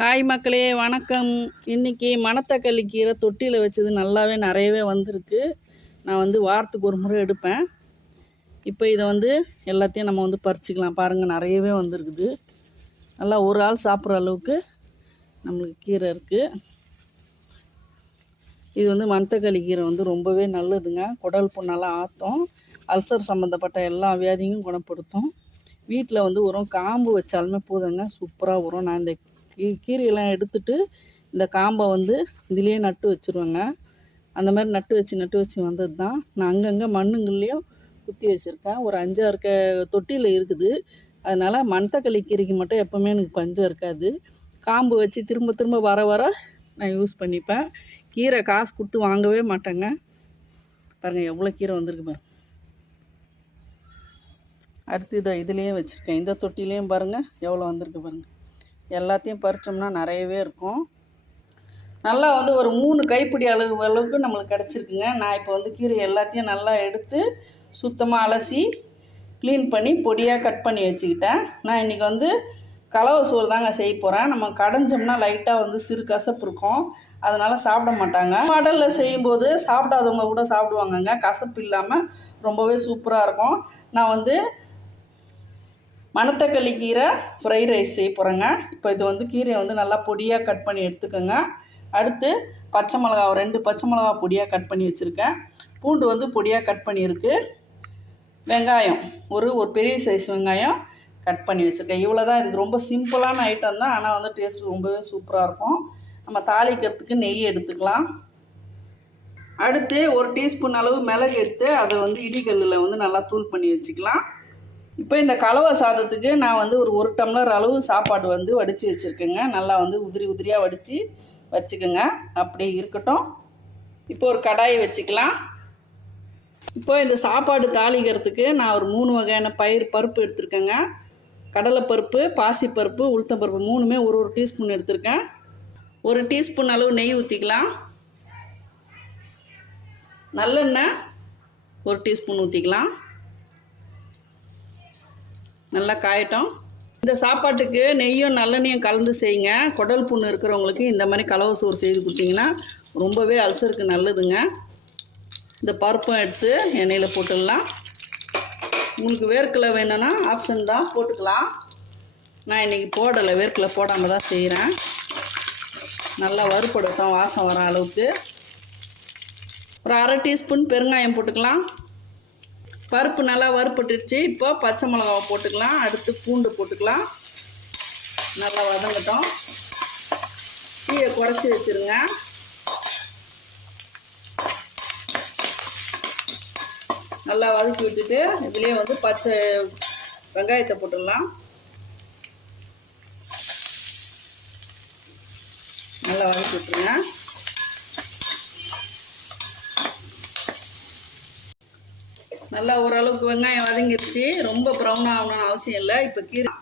Hi மக்களே, வணக்கம். இன்றைக்கி மணத்தக்காளி கீரை தொட்டியில் வச்சது நல்லாவே நிறையவே வந்திருக்கு. நான் வாரத்துக்கு ஒரு முறை எடுப்பேன். இப்போ இதை எல்லாத்தையும் நம்ம பறிச்சுக்கலாம். பாருங்கள், நிறையவே வந்திருக்குது. நல்லா ஒரு ஆள் சாப்பிட்ற அளவுக்கு நம்மளுக்கு கீரை இருக்குது. இது மணத்தக்காளி கீரை ரொம்பவே நல்லதுங்க. குடல் புண்ணெல்லாம் ஆற்றும். அல்சர் சம்மந்தப்பட்ட எல்லா வியாதியும் குணப்படுத்தும். வீட்டில் ஒரு காம்பு வச்சாலுமே போதுங்க, சூப்பராக வரும். நான் இந்த கீரையெல்லாம் எடுத்துட்டு இந்த காம்பை இதுலேயே நட்டு வச்சுருவேங்க. அந்த மாதிரி நட்டு வச்சு வந்தது தான். நான் அங்கங்கே மண்ணுங்கள்லேயும் குத்தி வச்சுருக்கேன். ஒரு 5-6 தொட்டியில் இருக்குது. அதனால் மணத்தக்காளி கீரைக்கு மட்டும் எப்போவுமே எனக்கு பஞ்சம் இருக்காது. காம்பு வச்சு திரும்ப திரும்ப வர நான் யூஸ் பண்ணிப்பேன். கீரை காசு கொடுத்து வாங்கவே மாட்டேங்க. பாருங்கள் எவ்வளோ கீரை வந்திருக்கு பாருங்கள். அடுத்து இதுலேயும் வச்சுருக்கேன். இந்த தொட்டிலையும் பாருங்கள் எவ்வளோ வந்திருக்கு பாருங்கள். எல்லாத்தையும் பறித்தோம்னா நிறையவே இருக்கும். நல்லா ஒரு 3 கைப்பிடி அளவுக்கு நம்மளுக்கு கிடச்சிருக்குங்க. நான் இப்போ கீரை எல்லாத்தையும் நல்லா எடுத்து சுத்தமாக அலசி க்ளீன் பண்ணி பொடியாக கட் பண்ணி வச்சுக்கிட்டேன். நான் இன்றைக்கி கலவை சோறு தாங்க செய்ய போகிறேன். நம்ம கடைஞ்சோம்னா லைட்டாக சிறு கசப்பு இருக்கும். அதனால் சாப்பிட மாட்டாங்க. மாடலில் செய்யும்போது சாப்பிடாதவங்க கூட சாப்பிடுவாங்கங்க. கசப்பு இல்லாமல் ரொம்பவே சூப்பராக இருக்கும். நான் மணத்தக்காளி கீரை ஃப்ரை ரைஸ் செய்ய போகிறேங்க. இப்போ இது கீரையை நல்லா பொடியாக கட் பண்ணி எடுத்துக்கோங்க. அடுத்து பச்சை மிளகா 2 பச்சை மிளகா பொடியாக கட் பண்ணி வச்சுருக்கேன். பூண்டு பொடியாக கட் பண்ணியிருக்கு. வெங்காயம் ஒரு பெரிய சைஸ் வெங்காயம் கட் பண்ணி வச்சுருக்கேன். இவ்வளோ தான். இதுக்கு ரொம்ப சிம்பிளான ஐட்டம் தான். ஆனால் டேஸ்ட் ரொம்பவே சூப்பராக இருக்கும். நம்ம தாளிக்கிறதுக்கு நெய் எடுத்துக்கலாம். அடுத்து 1 டீஸ்பூன் அளவு மிளகு எடுத்து அதை இடிகல்லில் நல்லா தூள் பண்ணி வச்சுக்கலாம். இப்போ இந்த கலவை சாதத்துக்கு நான் ஒரு டம்ளர் அளவு சாப்பாடு வடித்து வச்சுருக்கேங்க. நல்லா உதிரியாக வடித்து வச்சுக்கோங்க. அப்படியே இருக்கட்டும். இப்போ ஒரு கடாயை வச்சுக்கலாம். இப்போ இந்த சாப்பாடு தாளிக்கிறதுக்கு நான் ஒரு 3 வகையான பருப்பு எடுத்துருக்கேங்க. கடலைப்பருப்பு, பாசிப்பருப்பு, உளுத்தம்பருப்பு 3மே ஒரு டீஸ்பூன் எடுத்திருக்கேன். 1 டீஸ்பூன் அளவு நெய் ஊற்றிக்கலாம். நல்லெண்ணெய் 1 டீஸ்பூன் ஊற்றிக்கலாம். நல்லா காயட்டும். இந்த சாப்பாட்டுக்கு நெய்யும் நல்லெண்ணையும் கலந்து செய்யுங்க. குடல் புண்ணு இருக்கிறவங்களுக்கு இந்த மாதிரி கலவை சோறு செய்து கொடுத்தீங்கன்னா ரொம்பவே அல்சருக்கு நல்லதுங்க. இந்த பருப்பும் எடுத்து எண்ணெயில் போட்டுடலாம். உங்களுக்கு வேர்க்கடலை வேணும்னா ஆப்ஷன் தான், போட்டுக்கலாம். நான் இன்றைக்கி போடலை, வேர்க்கடலை போடாமல் தான் செய்கிறேன். நல்லா வறுபடட்டும், வாசம் வர அளவுக்கு. ஒரு 1/2 டீஸ்பூன் பெருங்காயம் போட்டுக்கலாம். பருப்பு நல்லா வறுபட்டுருச்சு. இப்போ பச்சை மிளகாவை போட்டுக்கலாம். அடுத்து பூண்டு போட்டுக்கலாம். நல்லா வதங்கட்டும். தீயை குறைச்சி வச்சுருங்க. நல்லா வதக்கி விட்டுட்டு இதுலேயே பச்சை வெங்காயத்தை போட்டுடலாம். நல்லா வதக்கி விட்டுருங்க. நல்லா ஓரளவுக்கு வெங்காயம் வதங்கிடுச்சு. ரொம்ப ப்ரௌன் ஆகணும்னு அவசியம் இல்லை. இப்போ கீரை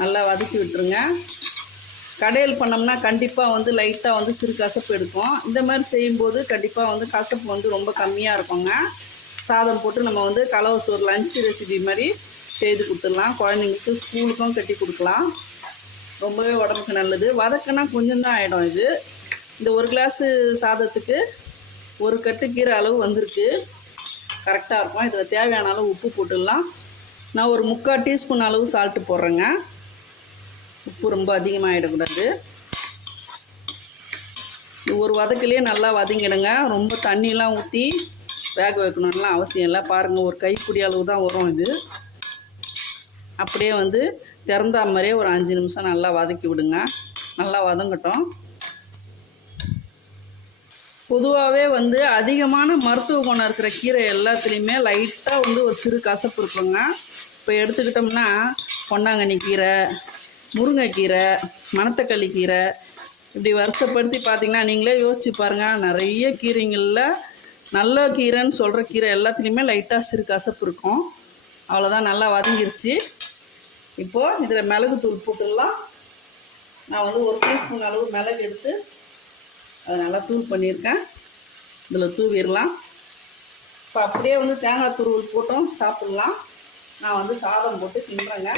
நல்லா வதக்கி விட்டுருங்க. கடையில் பண்ணோம்னா கண்டிப்பாக லைட்டாக சிறு கசப்பு எடுக்கும். இந்த மாதிரி செய்யும்போது கண்டிப்பாக கசப்பு ரொம்ப கம்மியாக இருக்குங்க. சாதம் போட்டு நம்ம கலவை சோறு லஞ்ச் ரெசிபி மாதிரி செய்து கொடுத்துடலாம். குழந்தைங்களுக்கு ஸ்கூலுக்கும் கட்டி கொடுக்கலாம். ரொம்பவே உடம்புக்கு நல்லது. வதக்குனா கொஞ்சம் தான் ஆகிடும். இந்த 1 கிளாஸு சாதத்துக்கு 1 கட்டு கீரை அளவு வந்திருக்கு. கரெக்டாக இருக்கும். இதில் தேவையான அளவு உப்பு போட்டுடலாம். நான் ஒரு 3/4 டீஸ்பூன் அளவு சால்ட்டு போடுறேங்க. உப்பு ரொம்ப அதிகமாகிடக்கூடாது. ஒரு வதக்கிலேயே நல்லா வதங்கிடுங்க. ரொம்ப தண்ணிலாம் ஊற்றி வேக வைக்கணும்லாம் அவசியம் இல்லை. பாருங்கள், ஒரு கைப்பிடி அளவு தான் வரும். இது அப்படியே திறந்தா மாதிரியே ஒரு 5 நிமிஷம் நல்லா வதக்கி விடுங்க. நல்லா வதங்கட்டும். பொதுவாகவே அதிகமான மருத்துவ குணம் இருக்கிற கீரை எல்லாத்துலேயுமே லைட்டாக ஒரு சிறு கசப்பு இருக்குங்க. இப்போ எடுத்துக்கிட்டோம்னா பொன்னாங்கண்ணி கீரை, முருங்கைக்கீரை, மணத்தக்காளி கீரை, இப்படி வருஷப்படுத்தி பார்த்திங்கன்னா நீங்களே யோசிச்சு பாருங்கள். நிறைய கீரைங்களில் நல்ல கீரைன்னு சொல்கிற கீரை எல்லாத்துலேயுமே லைட்டாக சிறு கசப்பு இருக்கும். அவ்வளோதான். நல்லா வதங்கிருச்சு. இப்போது இதில் மிளகு தூள் போட்டுடலாம். நான் 1 டீஸ்பூன் அளவு மிளகு எடுத்து அதை நல்லா தூள் பண்ணியிருக்கேன். இதில் தூவிடலாம். இப்போ அப்படியே வந்து தேங்காய் துருவல் போட்டும் சாப்பிட்லாம். நான் வந்து சாதம் போட்டு கிண்டுறேங்க.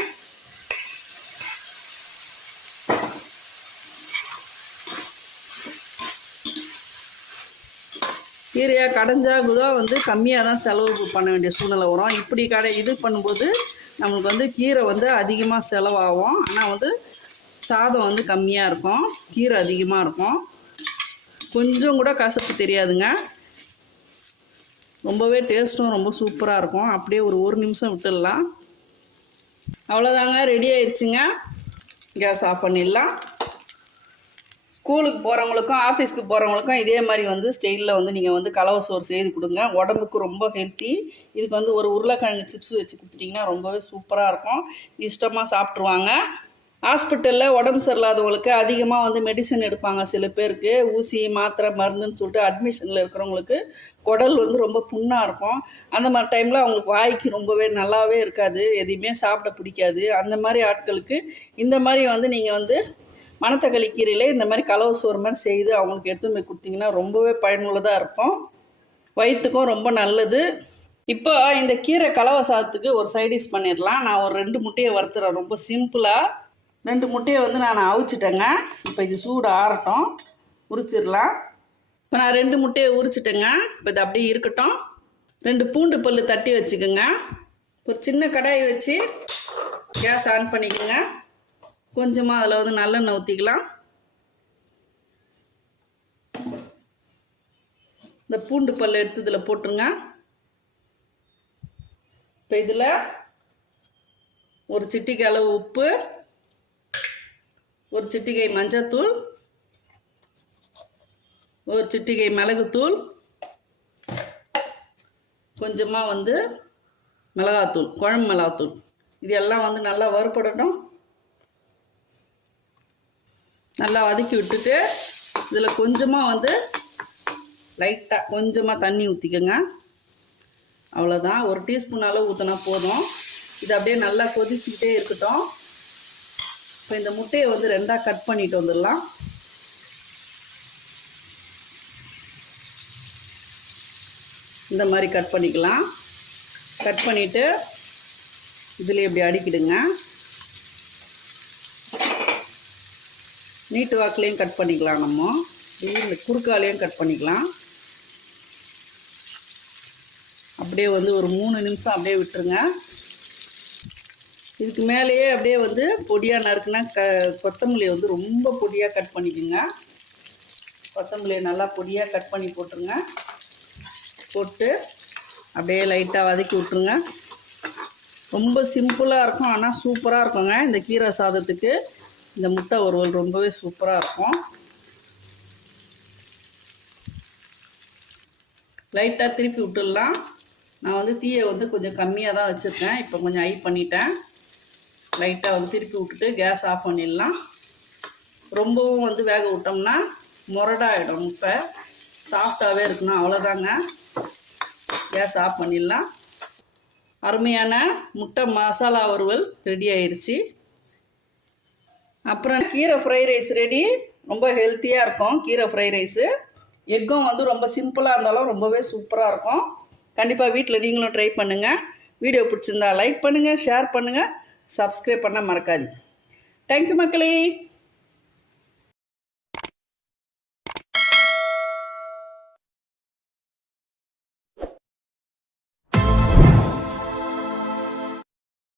கீரையாக கடைஞ்சாகுதோ வந்து கம்மியாக தான் செலவு பண்ண வேண்டிய சூழ்நிலை வரும். இப்படி இது பண்ணும்போது நம்மளுக்கு வந்து கீரை வந்து அதிகமாக செலவாகும். ஆனால் வந்து சாதம் வந்து கம்மியாக இருக்கும், கீரை அதிகமாக இருக்கும். கொஞ்சம் கூட கசப்பு தெரியாதுங்க. ரொம்பவே டேஸ்ட்டும் ரொம்ப சூப்பராக இருக்கும். அப்படியே ஒரு நிமிஷம் விட்டுடலாம். அவ்வளோதாங்க, ரெடி ஆயிடுச்சுங்க. கேஸ் ஆஃப் பண்ணிடலாம். ஸ்கூலுக்கு போகிறவங்களுக்கும் ஆஃபீஸ்க்கு போகிறவங்களுக்கும் இதே மாதிரி வந்து ஸ்டைலில் வந்து நீங்கள் வந்து கலவை சோறு செய்து கொடுங்க. உடம்புக்கு ரொம்ப ஹெல்த்தி. இதுக்கு வந்து ஒரு உருளைக்கிழங்கு சிப்ஸ் வச்சு கொடுத்துட்டிங்கன்னா ரொம்பவே சூப்பராக இருக்கும். இஷ்டமாக சாப்பிட்ருவாங்க. ஹாஸ்பிட்டலில் உடம்பு சரியில்லாதவங்களுக்கு அதிகமாக வந்து மெடிசன் எடுப்பாங்க. சில பேருக்கு ஊசி மாத்திரை மருந்துன்னு சொல்லிட்டு அட்மிஷனில் இருக்கிறவங்களுக்கு குடல் வந்து ரொம்ப புண்ணாக இருக்கும். அந்த மாதிரி டைமில் அவங்களுக்கு வாய்க்கு ரொம்பவே நல்லாவே இருக்காது, எதையுமே சாப்பிட பிடிக்காது. அந்த மாதிரி ஆட்களுக்கு இந்த மாதிரி வந்து நீங்கள் வந்து மணத்தக்காளி கீரையில் இந்த மாதிரி கலவை சோறு மாதிரி செய்து அவங்களுக்கு எடுத்துன்னு போய் கொடுத்தீங்கன்னா ரொம்பவே பயனுள்ளதாக இருக்கும். வயிற்றுக்கும் ரொம்ப நல்லது. இப்போ இந்த கீரை கலவை சாதத்துக்கு ஒரு சைடிஷ் பண்ணிடலாம். நான் ஒரு 2 முட்டையை வறுத்துறேன். ரொம்ப சிம்பிளாக 2 முட்டையை வந்து நான் அவிச்சிட்டேங்க. இப்போ இது சூடு ஆறட்டும், உரிச்சிடலாம். இப்போ நான் 2 முட்டையை உரிச்சிட்டேங்க. இப்போ இது அப்படியே இருக்கட்டும். 2 பூண்டு பல் தட்டி வச்சுக்கோங்க. ஒரு சின்ன கடாயை வச்சு கேஸ் ஆன் பண்ணிக்கோங்க. கொஞ்சமாக அதில் வந்து நல்லெண்ணெய் ஊற்றிக்கலாம். இந்த பூண்டு பல் எடுத்து இதில் போட்டுருங்க. இப்போ இதில் ஒரு சிட்டிகை அளவு உப்பு, ஒரு சிட்டிகை மஞ்சத்தூள், ஒரு சிட்டிகை மிளகுத்தூள், கொஞ்சமாக வந்து மிளகாத்தூள், குழம்பு மிளகாத்தூள், இது எல்லாம் வந்து நல்லா வறுபடட்டும். நல்லா வதக்கி விட்டுட்டு இதில் கொஞ்சமாக வந்து லைட்டாக கொஞ்சமாக தண்ணி ஊற்றிக்கோங்க. அவ்வளோதான், 1 டீஸ்பூன் அளவு ஊற்றினா போதும். இது அப்படியே நல்லா கொதிச்சுக்கிட்டே இருக்கட்டும். இப்போ இந்த முட்டையை வந்து 2ஆக கட் பண்ணிட்டு வந்துடலாம். இந்த மாதிரி கட் பண்ணிக்கலாம். கட் பண்ணிவிட்டு இதில் இப்படி அடிக்கிடுங்க. நீட்டு வாக்குலேயும் கட் பண்ணிக்கலாம். நம்ம இந்த குறுக்காலையும் கட் பண்ணிக்கலாம். அப்படியே வந்து ஒரு 3 நிமிஷம் அப்படியே விட்டுருங்க. இதுக்கு மேலேயே அப்படியே வந்து பொடியாக நறுக்குனா கொத்தமல்லியை வந்து ரொம்ப பொடியாக கட் பண்ணிக்கோங்க. கொத்தமல்லியை நல்லா பொடியாக கட் பண்ணி போட்டுருங்க. போட்டு அப்படியே லைட்டாக வதக்கி விட்ருங்க. ரொம்ப சிம்பிளாக இருக்கும், ஆனால் சூப்பராக இருக்குங்க. இந்த கீரை சாதத்துக்கு இந்த முட்டை வறுவல் ரொம்பவே சூப்பராக இருக்கும். லைட்டாக திருப்பி விட்டுடலாம். நான் வந்து தீயை வந்து கொஞ்சம் கம்மியாக தான் வச்சுருக்கேன். இப்போ கொஞ்சம் ஹை பண்ணிட்டேன். லைட்டாக வந்து திருப்பி விட்டுட்டு கேஸ் ஆஃப் பண்ணிடலாம். ரொம்பவும் வந்து வேக விட்டோம்னா முரடாகிடும். முட்டை சாஃப்டாகவே இருக்கணும். அவ்வளோதாங்க, கேஸ் ஆஃப் பண்ணிடலாம். அருமையான முட்டை மசாலா வறுவல் ரெடி ஆயிடுச்சு. அப்புறம் கீரை ஃப்ரைட் ரைஸ் ரெடி. ரொம்ப ஹெல்த்தியாக இருக்கும் கீரை ஃப்ரைட் ரைஸு. எக்கும் வந்து ரொம்ப சிம்பிளாக இருந்தாலும் ரொம்பவே சூப்பராக இருக்கும். கண்டிப்பாக வீட்டில் நீங்களும் ட்ரை பண்ணுங்கள். வீடியோ பிடிச்சிருந்தா லைக் பண்ணுங்கள், ஷேர் பண்ணுங்கள், சப்ஸ்கிரைப் பண்ண மறக்காதீங்க. தேங்க்யூ மக்களே.